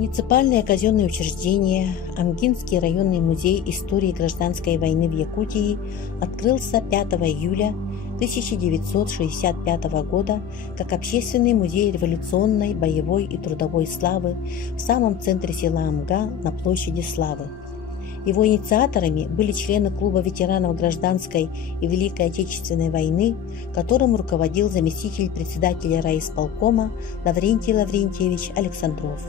Муниципальное казенное учреждение Амгинский районный музей истории гражданской войны в Якутии открылся 5 июля 1965 года как общественный музей революционной, боевой и трудовой славы в самом центре села Амга на площади Славы. Его инициаторами были члены клуба ветеранов гражданской и Великой Отечественной войны, которым руководил заместитель председателя райисполкома Лаврентий Лаврентьевич Александров.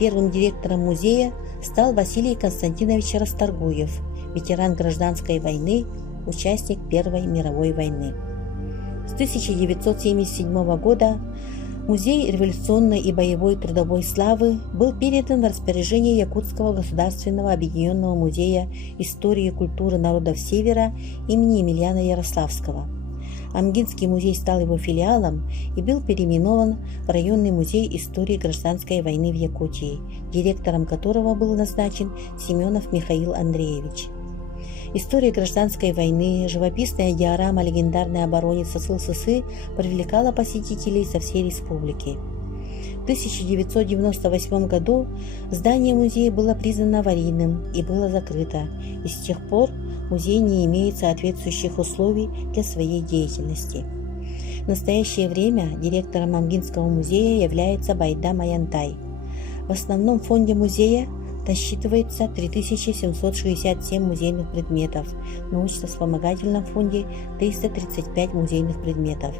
Первым директором музея стал Василий Константинович Расторгуев, ветеран гражданской войны, участник Первой мировой войны. С 1977 года Музей революционной и боевой трудовой славы был передан в распоряжение Якутского государственного объединенного музея истории и культуры народов Севера имени Емельяна Ярославского. Амгинский музей стал его филиалом и был переименован в районный музей истории гражданской войны в Якутии, директором которого был назначен Семенов Михаил Андреевич. История гражданской войны, живописная диорама легендарной оборонницы СССР привлекала посетителей со всей республики. В 1998 году здание музея было признано аварийным и было закрыто, и с тех пор музей не имеет соответствующих условий для своей деятельности. В настоящее время директором Амгинского музея является Байдам Аянтай. В основном фонде музея насчитывается 3767 музейных предметов, в научно-вспомогательном фонде 335 музейных предметов.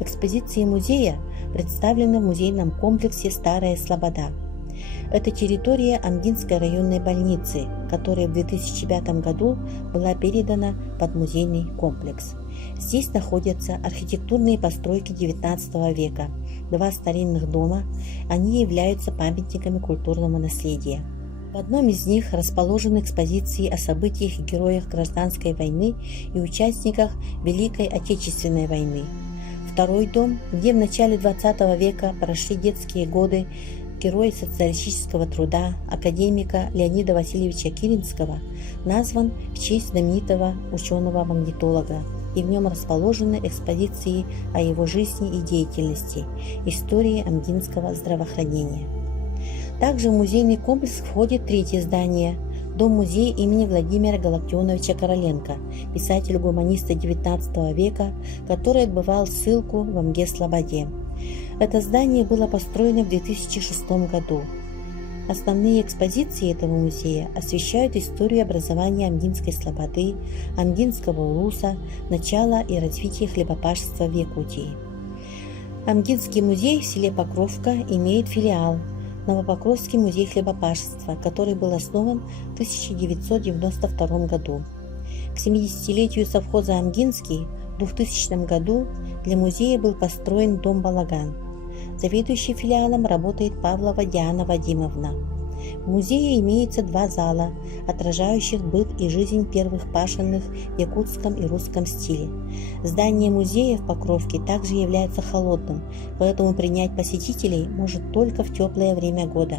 Экспозиции музея представлены в музейном комплексе «Старая Слобода». Это территория Амгинской районной больницы, которая в 2005 году была передана под музейный комплекс. Здесь находятся архитектурные постройки XIX века, два старинных дома, они являются памятниками культурного наследия. В одном из них расположены экспозиции о событиях и героях гражданской войны и участниках Великой Отечественной войны. Второй дом, где в начале XX века прошли детские годы героя социалистического труда, академика Леонида Васильевича Киринского, назван в честь знаменитого ученого-магнитолога, и в нем расположены экспозиции о его жизни и деятельности, истории амгинского здравоохранения. Также в музейный комплекс входит третье здание – дом-музей имени Владимира Галактионовича Короленко, писателя-гуманиста XIX века, который отбывал ссылку в Амге-Слободе. Это здание было построено в 2006 году. Основные экспозиции этого музея освещают историю образования Амгинской Слободы, Амгинского улуса, начала и развития хлебопашества в Якутии. Амгинский музей в селе Покровка имеет филиал – Новопокровский музей хлебопашества, который был основан в 1992 году. К 70-летию совхоза Амгинский в 2000 году для музея был построен дом «Балаган». Заведующий филиалом работает Павлова Диана Вадимовна. В музее имеется два зала, отражающих быт и жизнь первых пашенных в якутском и русском стиле. Здание музея в Покровке также является холодным, поэтому принять посетителей может только в теплое время года.